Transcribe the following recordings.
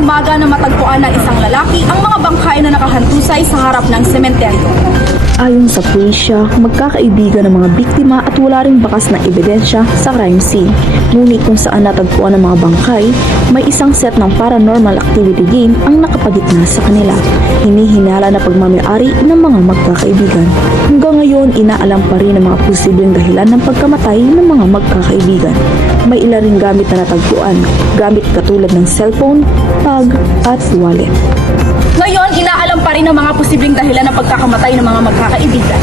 Umaga na matagpuan ng isang lalaki ang mga bangkay na nakahantusay sa harap ng sementeryo. Ayon sa pulisya, magkakaibigan ng mga biktima at wala ring bakas na ebidensya sa crime scene. Ngunit kung saan natagpuan ng mga bangkay, may isang set ng paranormal activity game ang nakapagitna sa kanila. Hinihinala na pagmamayari ng mga magkakaibigan. Hanggang ngayon, inaalam pa rin ang mga posibleng dahilan ng pagkamatay ng mga magkakaibigan. May ilan ring gamit na natagpuan, gamit katulad ng cellphone, bag at wallet. Ngayon, inaalam pa rin ang mga posibleng dahilan ng pagkakamatay ng mga magkakaibigan.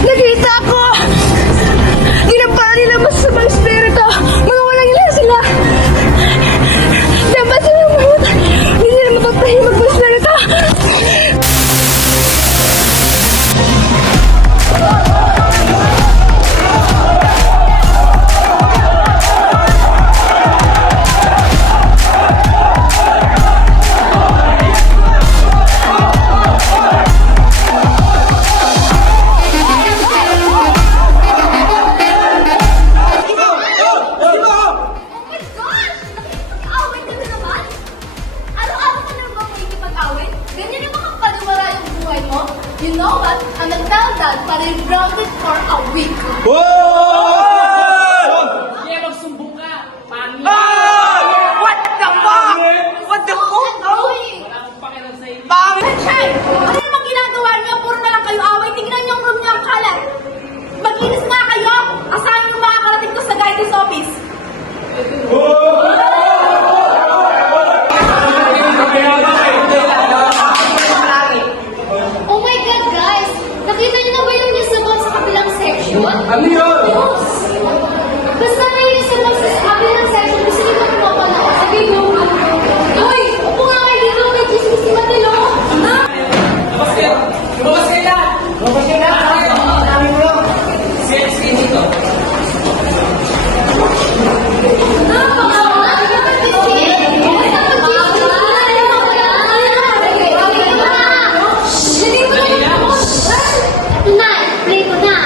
Nakita ko! Ginapa nila masamang spirito! Mga walang ilan sila! Dapat sila mamatay! Hindi nila mapapahimag ng spirito! You know what? I'm nagdaldal para yung grounded for a week. Kaya magsumbong ka. Pangit. What the fuck? What the fuck? Wala akong pakialam sa inyo. Sunshine! Ano namang ginagawa niyo? Puro na lang kayo away. Tingnan niyo ang room niyo ang kalat. Mag-inis nga kayo. Asahan niyo makakarating to sa guidance office. Oh my God, guys! Nakita niyo na ba yung nisabon sa kabilang section? Ano yun? Basta na yung nisabon sa kabilang section, gusto niyo ba kumapanood? Sabi mo, Uy! Upo nga kayo dito, may chismis si Matilo! Ha? Lumabas kayo. Lumabas kayo lahat. Lumabas kayo lahat. Dami mo lang. Sige dito. Play ko na!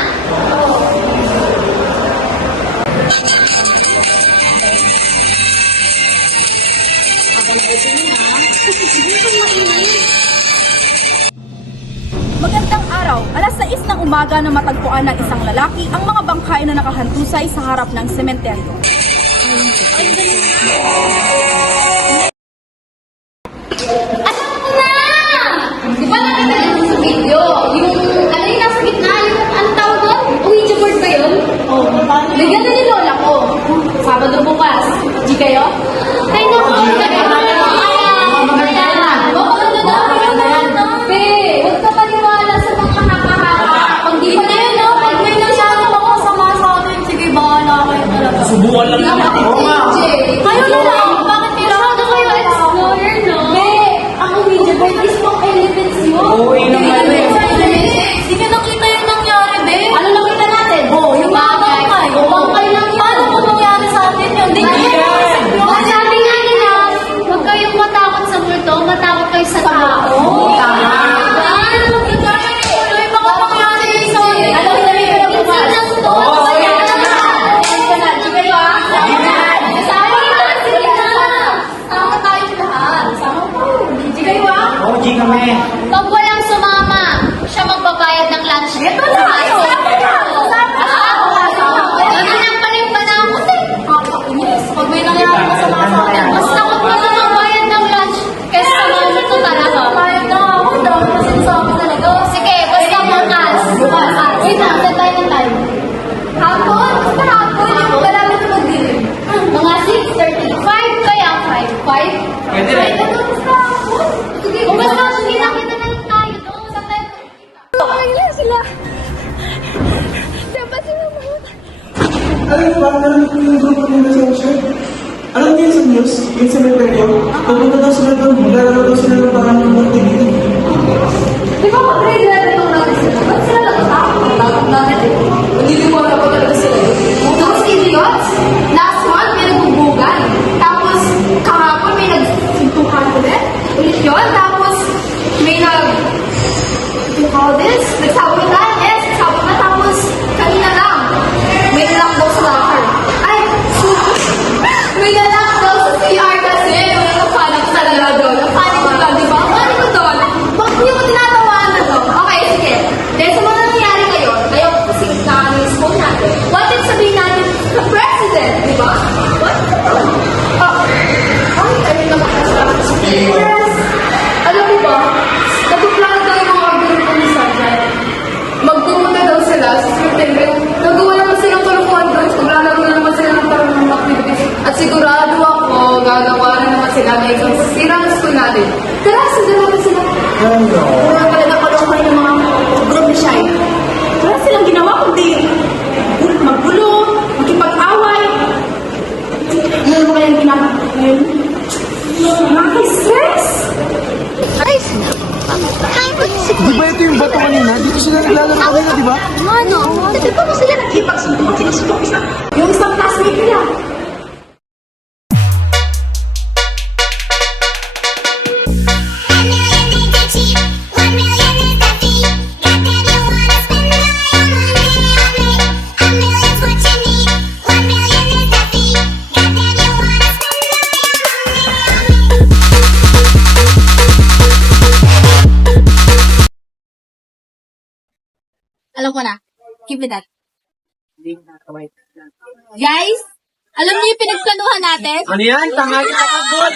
Magandang araw, alas 6 ng umaga na matagpuan ng isang lalaki ang mga bangkay na nakahantusay sa harap ng sementeryo. Alam ko na! Di ba nakita niyo sa video? Yung, ano yung nasa gitna? Yung, ang tawag doon? Ouija board ba yun? Oo. Bigyan na ni Lola ko. Sabado bukas. Di kayo? Ay, naku. Huwag ka paniwala sa mga nakahara. Pag di pa na yun, no? Pag may nasyado ako sama sa akin, sige, bahala kayo talaga. Subukan lang naman. Kayo na lang. Bakit kailangan Perpetyo? Pupunta daw sila doon. Maglalaro daw sila ng parang activity. Di ba mag-grade level natin sila? Ba't sila natatakot? Takot natin eh. Hindi ko alam pa talaga sila yun. Those idiots, last month may nagbubugan. Tapos kahapon may nagsintukan ulit. Ulit yun. Tapos may nagsabutan. Yes, nagsabutan. Tapos kanina lang, may nalak daw sa locker. Ay, may nalak daw sa CR kasi. May napanik talaga doon. Napanik ko lang, di ba? Panik ko doon. Bakit niyo ko tinatawaan na to? Okay, sige. Dahil sa mga nangyayari ngayon, kayo kasi na-miss mo natin. What if sabihin natin the president, di ba? What? Oh. Ay, naman kasi. Yes. Alam mo ba, nagpuplano daw yung mga grupo ni Sanjay. Magpupunta daw sila sa September. Nagawa naman silang kalukuhan doon. Maglalaro na naman sila ng parang activities. At sigurado ako, gagawa na naman sila ng isang sirang school natin. Tara, sundan natin sila. Wala pala nakalukuhan yung mga group ni Shai. Wala silang ginawa kundi maggulo, makipag-away. Ano mo kayang ginagawa ngayon? Nakaka-stress! Di ba ito yung bato kanina? Dito sila naglalaro kanina, di ba? Ano? Di ba sila nagkipagsunod? Yung isang classmate nila. Alam ko na. Keep it that. Guys, alam niyo yung pinagplanuhan natin? Ano yan? Tanghali tapat doon.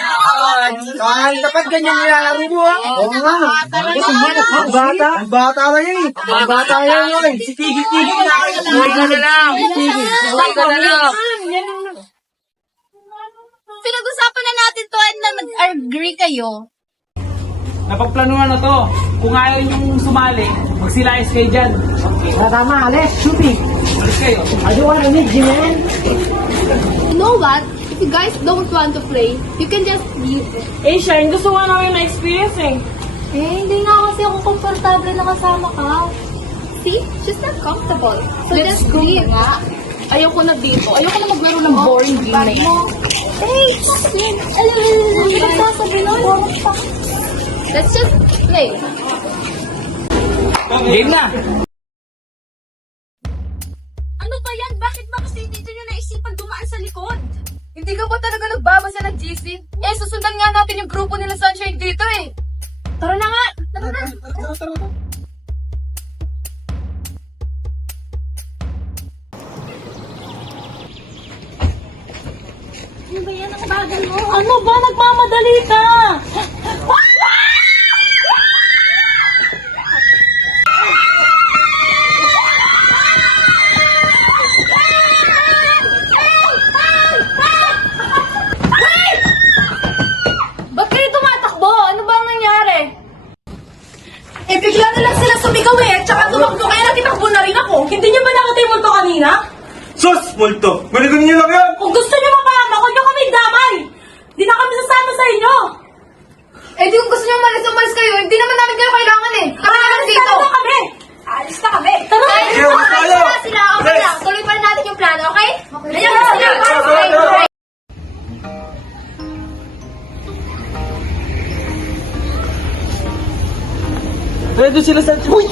Tanghali tapat ganyan nilalaro mo ha? Oo nga. Ang bata. Ang bata na yan eh. Ang bata yan yun. Si Tigil-tigil na kayo. Huwag ka na lang. Huwag ka na lang. Pinag-usapan na natin to at na mag-agree kayo. Napagplanuhan na to. Kung ayaw yung sumali, magsilayas kayo dyan. Tama, Alex. Shooting. Alis kayo. I don't wanna meet you, man. You know what? If you guys don't want to play, you can just leave. Eh, Shine, gusto nga namin ma-experience eh. Eh, hindi nga kasi ako komportable na kasama ka. See? She's not comfortable. So just leave. Ayoko na dito. Ayoko na maglaro ng boring game na yun. Hey! Let's just play. Game na. Ano ba yan? Bakit ba kasi dito nyo naisipan dumaan sa likod? Hindi ka ba talaga nagbabasa ng GC? Eh, susundan nga natin yung grupo nila Sunshine dito eh. Tara na nga! Tara na. Ano ba yan? Ang bagal mo? Ano ba? Nagmamadali ka! Ba't kayo tumatakbo? Ano ba ang nangyari? Eh, bigla na lang sila sumigaw eh. Tsaka tumakbo kaya nakitakbo na rin ako. Hindi nyo ba nakita yung multo kanina? Sus! Multo! Ganito niyo lang yan! Kung gusto nyo mapahama, huwag nyo kami damay! Di na kami sasama sa inyo! Eh di kung gusto nyo umalis kayo, hindi naman namin kayo kailangan eh. Kami naman dito. Alis na kami! Alis na kami! Tara! Ay, Sige, okay tayo. na sila, okay Yes. lang. Tuloy pa rin natin yung plano, okay? Ayan Tara, na sila. tara, Okay, tara. okay. Redo sila sa... Uy!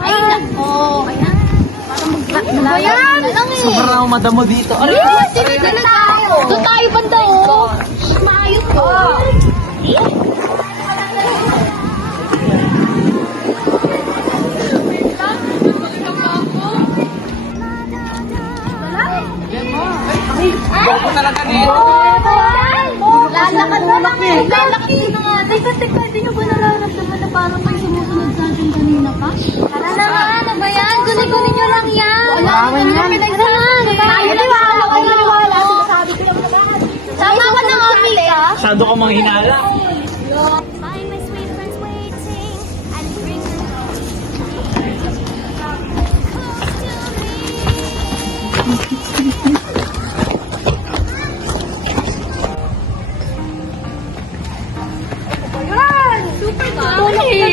Ay, nako. Ayan. Ano ba yan? Sobrang ako madamo dito. Ano? Sige na tayo. Doon tayo banda, oh. Maayos ko. Bako talaga dito. Lalakad na lang eh. Lalakad na nga. Teka, hindi nyo ba nararamdaman na parang may sumusunod sa atin kanina pa? Tara na nga, ano ba yan? Guni-guni nyo lang yan. Wala naman yan. Tara na, tayo niwala ko. Tama ka na nga, Mika. Masyado ka mga hinala. Find my sweet friends waiting and bring them close to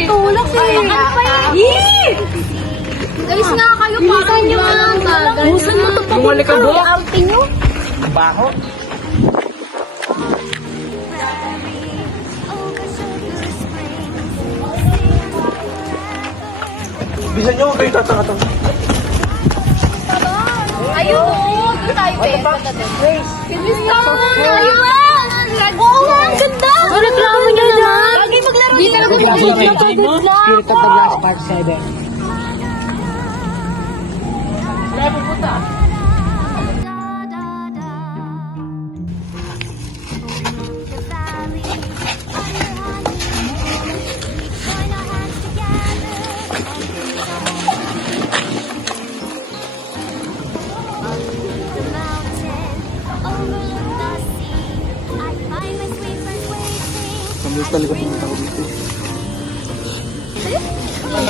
Tulak eh. Ano pa yan? Guys nga kayo, parang nyo nga. Busan mo ito pa. Bumalik ka doon. Arte nyo. Baho. Bisa nyo, huwag kayo tatanga-tanga. Ayun o, doon tayo eh. Bilis ka mo. Oo nga, ang ganda. Reklamo nyo dyan. Lagi maglaro Spirit of the Glass Part 7. Kamusta talaga pumunta ko dito?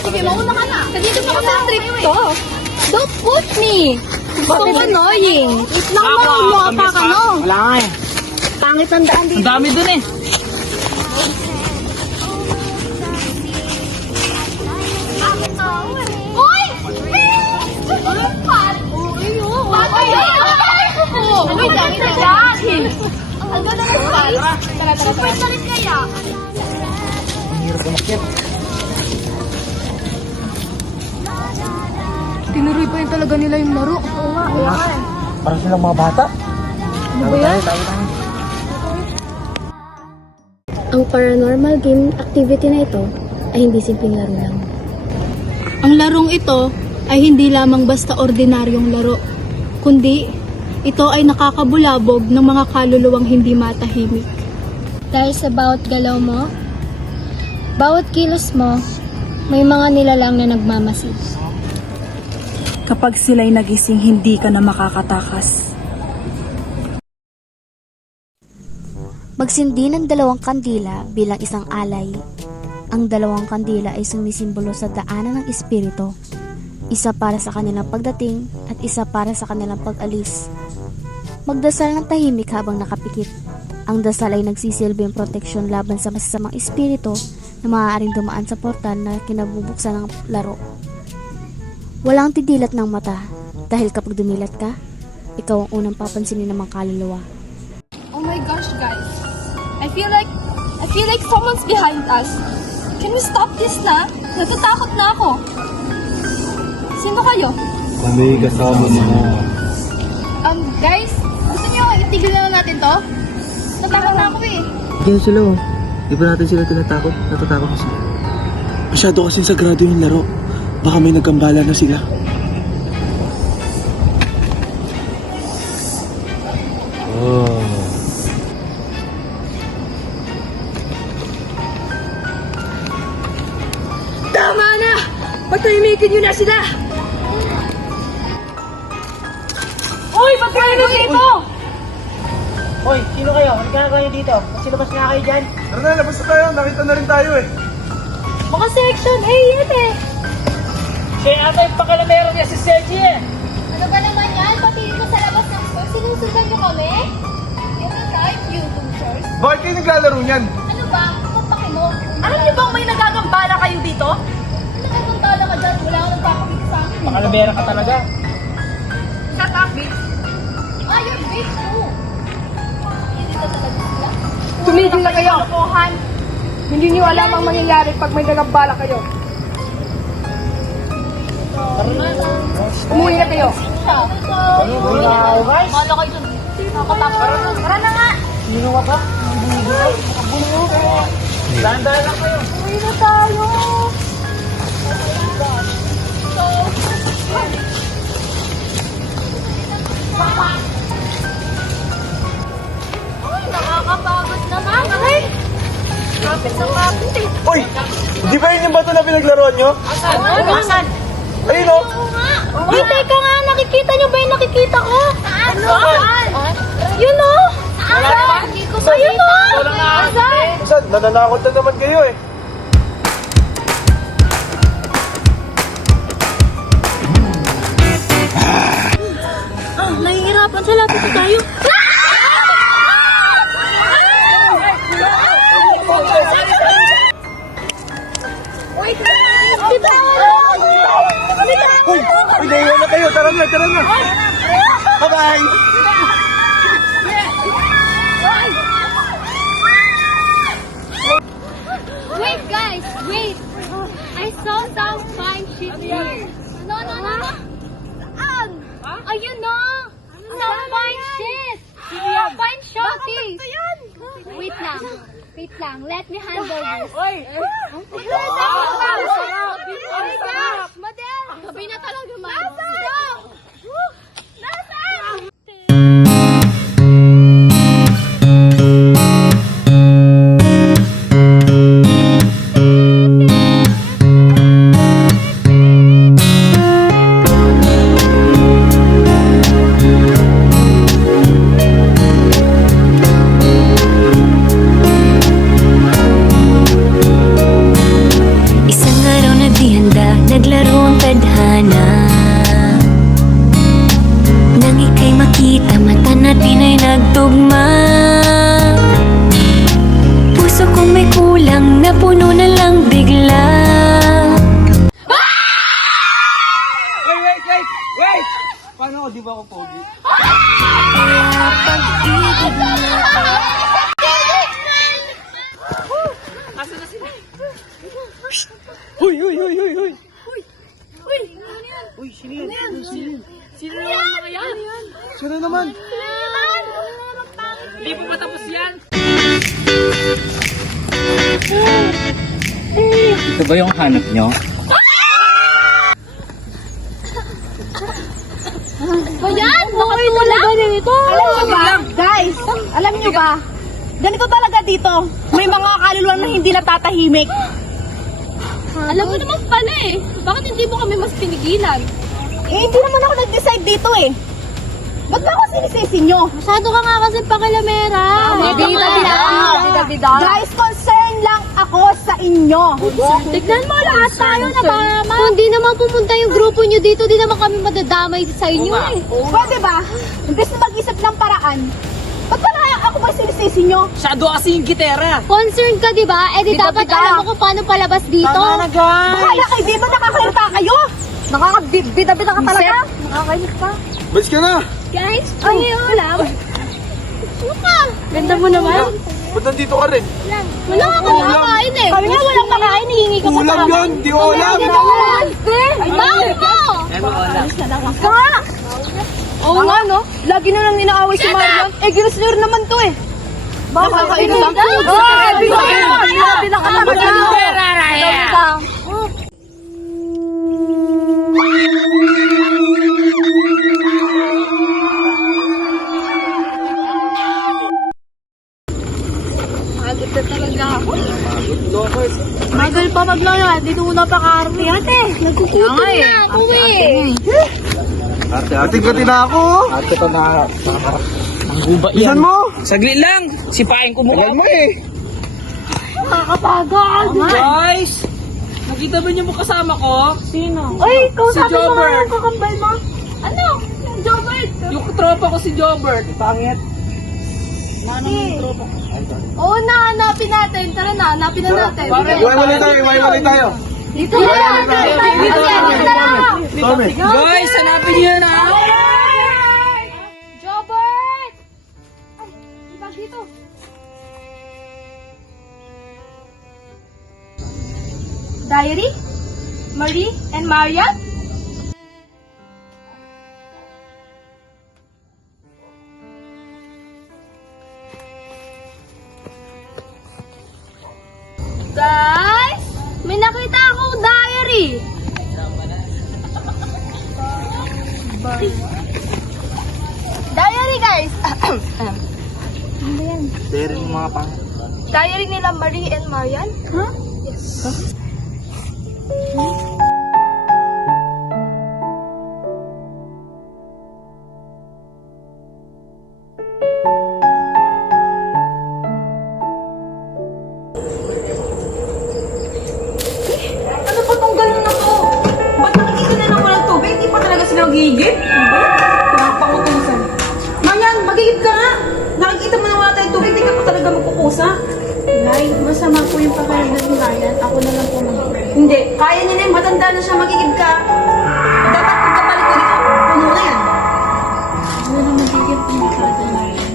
Sige, mauna ka na. Dito pa kami ang trip ko. Don't push me. So annoying. Wait lang mo, lumapak ka no. Wala nga eh. Pangit ang daan Ang dito. dami dun eh. Uy! Ang dami na dyan. Ang ganda ng spice. Super talit kaya. Ang hirap umakyat. Tinuloy pa yun talaga nila yung laro. Oo nga, kaya nga eh. Parang silang mga bata. Ano ba yan? Ang paranormal game activity na ito ay hindi simpleng laro lang. Ang larong ito ay hindi lamang basta ordinaryong laro, kundi ito ay nakakabulabog ng mga kaluluwang hindi matahimik. Dahil sa bawat galaw mo, bawat kilos mo, may mga nilalang na nagmamasid. Kapag sila'y nagising, hindi ka na makakatakas. Magsindi ng 2 kandila bilang isang alay. Ang 2 kandila ay sumisimbolo sa daanan ng espiritu. Isa para sa kanilang pagdating at isa para sa kanilang pag-alis. Magdasal ng tahimik habang nakapikit. Ang dasal ay nagsisilbing proteksyon laban sa masasamang espiritu na maaaring dumaan sa portal na kinabubuksan ng laro. Walang tidilat ng mata dahil kapag dumilat ka, ikaw ang unang papansinin ng mga kaluluwa. Oh my gosh, guys. I feel like someone's behind us. Can we stop this na? Natatakot na ako. Sino kayo? Kami kasama mo. Guys, gusto niyo itigil na lang natin to? Natakot na ako eh. Yan sila oh. Di ba natin sila tinatakot? Natatakot na sila. Masyado kasing sagrado yung laro. Baka may nagkambala na sila. Tama na! Patahimikin niyo na sila! Uy, ba't kayo dito? Hoy, sino kayo? Ano ginagawa niyo dito? Magsilabas nga kayo dyan. Tara na, labas na tayo. Nakita na rin tayo eh. Mga section A yan eh. Siya ata yung pakalamero niya si Sergi eh. Ano ba naman yan? Pati dito sa labas ng store, sinusundan niyo kami? Yung type, YouTubers. Bakit kayo naglalaro niyan? Ano ba? Kupaki mo. Alam niyo bang may nagagambala kayo dito? Nakakantala ka dyan, wala ka nagpapakita sa akin. Pakalamero ka talaga. Sa topic. Ah, you're big too. Hindi ka talaga sila. Tumigil na kayo. Hindi niyo alam ang mangyayari pag may nagambala kayo. Umuwi na kayo. Mala kayo dun. Nakakatakot. Tara na nga. Sino ka ba? Dahan-dahan lang kayo. Uwi na tayo. Ay, nakakapagod naman. Ay, kapit sa kapit eh. Uy! Di ba yun yung bato na pinaglaruan nyo? Asan? Ayun oh! Uy, teka nga, nakikita niyo ba yung nakikita ko? Saan? Yun o! Saan? Hindi ko Ayun mo! Asan? Saan? Nananakot na naman kayo eh. Nahihirapan siya. Lapit na tayo. Uy, naiwan na kayo. Tara na, tara na. Bye-bye. Wait, guys, wait. I saw some fine shit here. No. Saan? Ayun na. Some fine shit. Fine shorties. Wait lang. Let me handle this. Madel! Sabi na talaga, Nasaan? Isang araw na di handa, naglaro ang tadhana. Nang ika'y makita, mata natin ay nagtugma. Puso kong may kulang, napuno na lang bigla. Wait! Paano ko? Di ba ako pogi? Kaya pag-ibig na Huy! Sino naman? Hindi po matapos yan. Ito ba yung hanap nyo? Ayan! Nakatulak! Alam nyo ba? Guys, alam nyo ba? Ganito talaga dito. May mga kaluluwa na hindi natatahimik. Alam mo naman pala eh. Bakit hindi mo kami mas pinigilan? Eh, hindi naman ako nag-decide dito eh. Ba't ba ako sinisisi nyo? Masyado ka nga kasi pakilamera. Bida. Guys, concern lang ako sa inyo. Tignan mo, lahat tayo na tama. Kung di naman pumunta yung grupo nyo dito, di naman kami madadamay sa inyo eh. Pwede ba? Imbes na mag-isip ng paraan, ba't ba ako ba sinisisi nyo? Masyado kasi yung gitera. Concerned ka, di ba? Eh di dapat alam mo kung paano palabas dito. Tama na, guys. Bahala kayo, di ba nakakalita kayo? Nakakabida-bida ka talaga. Nakakainis ka. Balis ka na! Guys, ay ulam. Suka. Ganda mo naman. Ba't nandito ka rin? Wala ka pang makain eh. Kami nga walang makain, hihingi ka pa Ulam yun! Di ulam! Ay, bakit mo? Oo nga, no? Lagi na lang ninaaway si Marian. Eh, ginusunor naman to eh. Nakakainis lang. Bida ka talaga. Pagod na talaga ako. Magal pa maglala. Dito una pa kaarte. Ate, nagkukutom na ako eh. Ating-ating na ako! Ate pa na ang guba Bisan mo! Saglit lang. Sipain ko mukha mo eh! Nakakapagod. Guys! Nakita ba niyo mo kasama ko? Sino? Uy, ikaw Si sabi mo nga Jobert. yung kakambal mo. Ano? Yung Jobert. Yung tropa ko si Jobert. Pangit. Oo na, hanapin natin. Tara na, hanapin na natin. Iwalay tayo! Dito na. Dito na. Tommy! Guys, hanapin niyo na. Jobert! Ay, ibang dito. Diary? Marie and Marian? Guys, may nakita akong diary. Diary, guys. Pero yung mga pang... Diary nila Marie and Marian? Huh? Yes. magigit? Pinapangutusan. Mayan, magigit ka nga. Nakikita mo na wala tayong tubig, di ka pa talaga magkukusa. Nay, masama po yung pakiramdam ni Ryan. Ako na lang po Hindi, kaya niya na yun. Matanda na siya, magigit ka. Dapat pagkabalik ko dito, puno na yan. Ano na magiging pinakita na rin?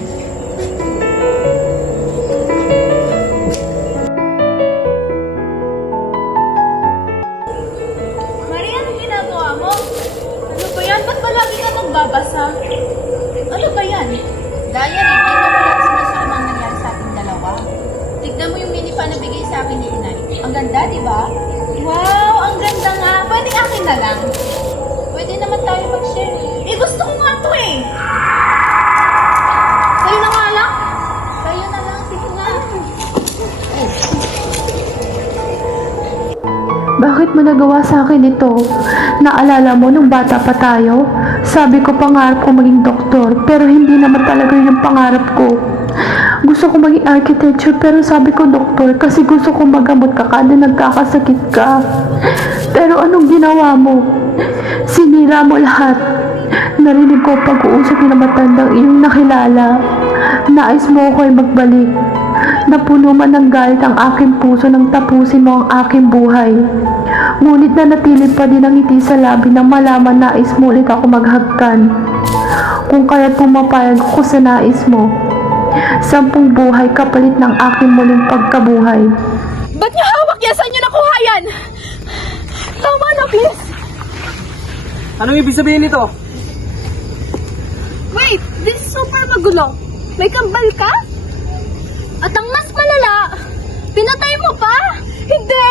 Maria, anong ginagawa mo? Ano ba yan? Ba't palagi ka nagbabasa? Ano ba yan? Diary, tingnan mo lang sinasabi ang nangyari sa ating dalawa. Tignan mo yung mini pa na bigay sa akin ni Inay. Ang ganda, di ba? Wow, ang ganda nga. Pwede akin na lang. Pwede naman tayo mag-share. Eh, gusto ko nga to eh. Sa'yo na nga lang. Kayo na lang, sige nga. Bakit mo nagawa sa akin ito? Naalala mo nung bata pa tayo? Sabi ko pangarap ko maging doktor, pero hindi naman talaga yun ang pangarap ko. Gusto ko maging architecture, pero sabi ko doktor kasi gusto ko magamot ka kada nagkakasakit ka. Pero anong ginawa mo? Sinira mo lahat. Narinig ko pag-uusap ng matandang iyong nakilala. Nais mo ako ay magbalik. Napuno man ng galit ang aking puso nang tapusin mo ang aking buhay. Ngunit nanatili pa din ang ngiti sa labi nang malaman nais mo ulit ako maghagkan. Kung kaya't pumapayag ako sa nais mo. 10 buhay kapalit ng aking muling pagkabuhay. Ba't niyo hawak yan? Saan niyo nakuha yan? Tama na, please. Anong ibig sabihin nito? Wait, this is super magulo. May kambal ka? At ang mas malala, pinatay mo pa? Hindi!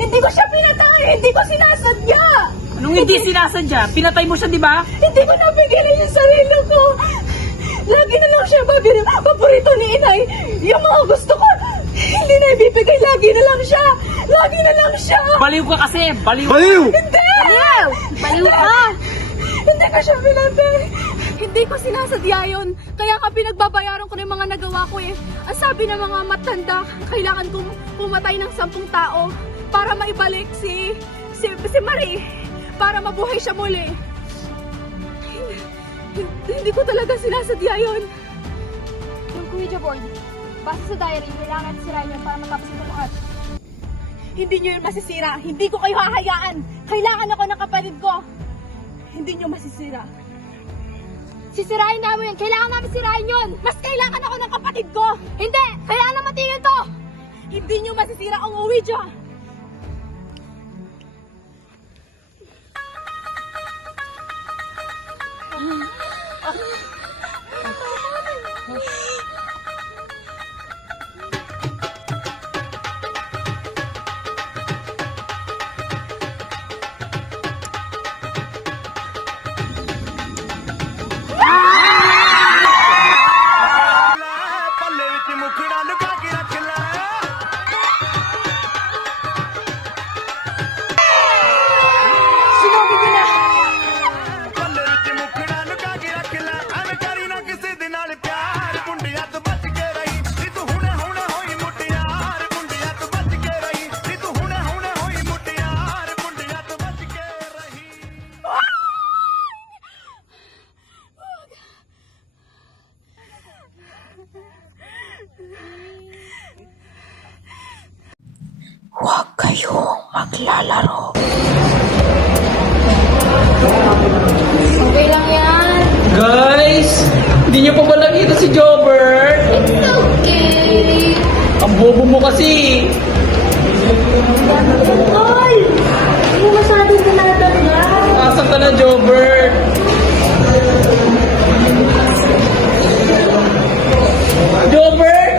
Hindi ko siya pinatay! Hindi ko sinasadya! Anong hindi sinasadya? Pinatay mo siya, di ba? Hindi ko napigilan yung sarili ko! Lagi na lang siya paborito ni Inay! Yung mga gusto ko, hindi na ibibigay! Lagi na lang siya! Lagi na lang siya! Baliw ka kasi! Baliw! Baliw! Hindi! Baliw ka! Hindi ko siya pinatay! Hindi ko sinasadya yun. Kaya ka pinagbabayaran ko ng mga nagawa ko eh. Ang sabi ng mga matanda, kailangan kong pumatay ng 10 tao para maibalik si Marie. Para mabuhay siya muli. Hindi ko talaga sinasadya yun. Yung Ouija board, base sa diary, kailangan natin sirain yun para matapos ito lahat. Hindi nyo yun masisira. Hindi ko kayo hahayaan. Kailangan ako ng kapatid ko. Hindi nyo masisira. Sisirain namin yun. Kailangan namin sirain yun. Mas kailangan ako ng kapatid ko. Hindi! Kailangan na matigil to! Hindi nyo masisira ang Ouija. Sinabi ko na! Huwag kayong maglalaro. Okay lang yan. Guys! Hindi niyo pa ba nakita si Jobert? It's okay. Ang bobo mo kasi! Ay! Hindi mo masyadong tinatanda. Asan ka na, Jobert? Jobert!